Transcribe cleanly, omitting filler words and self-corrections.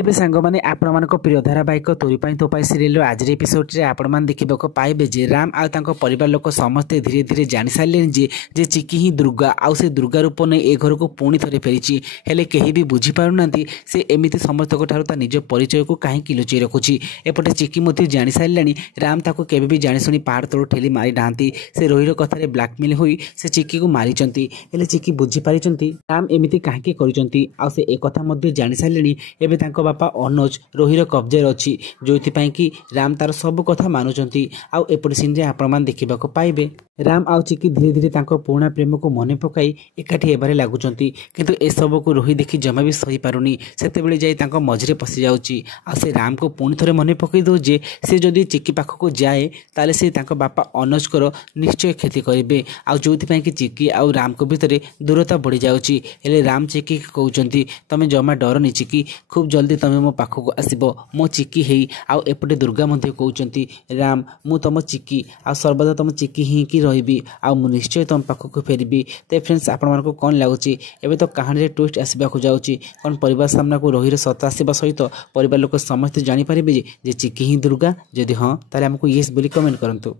तेबे सांग मैंने आपण प्रिय धारावाहिक तोरी तो सीरियल आज एपिसोड्रे आपण देखा पाइबे जे राम आउ परिवार लोक समस्ते धीरे धीरे जानी सारे जे चिकी ही दुर्गा आउ से दुर्गा रूप नहीं ए घर को पुणी थे फेरी हेले कहीं भी बुझीपारना से एमती समस्त निज परिचय को कहीं लुचि रखुची एपटे चिकी जानी सारे राम ताको केबे भी जानी शुणी पहाड़ तलू ठेली मारी ना से रोहिर कथार ब्लाकमेल होई से चिकी को मारी चिकी बुझीपारी राम एमती कहीं कर जानी सारे एवं तांको बापा अनुज रोहिर कब्जे अच्छी जो कि राम तार सब कथा मानुंट आउ एपटे सीन आपण देखा पाइबे राम आउ चिकी धीरे धीरे तांको पुराना प्रेम को मन पकाई एकाठी हेबारे लागुचंती किंतु ए सब को रोहि देखी जमा भी सही पारुनी सेतेबेले जाई तांको मझरे पसी जाउची आ से राम को पुणी थरे मन पकई दो जे से जदी चिकी पाख को जाए ताले से तांको बापा अनुज कर निश्चय क्षति करिवे आ जोथि पई कि चिकी आउ राम को भीतर दूरता बढ़ी जाउची हेले राम चिकी कहउचंती तमे जमा डरनी चिकी खूब जल्दी तमे मो पाख को आसीबो मो चिकी हेई आउ एपटे दुर्गा मध्ये कहउचंती राम मु तम चिकी आ सर्वदा तम चिकी ही कि रही आ निश्चय तुम पाखक फेरबी। तो फ्रेंड्स आपण को कौन लगुच एवं तो कहानी ट्विस्ट आसवाक जाऊँगी कौन परिवार सामना को रोहिर सत्ता आसवा सहित परिवार लोक समस्ते जानीपारे जे चिकी ही दुर्गा जदि हाँ ताले हमको येस बोली कमेंट करंतु।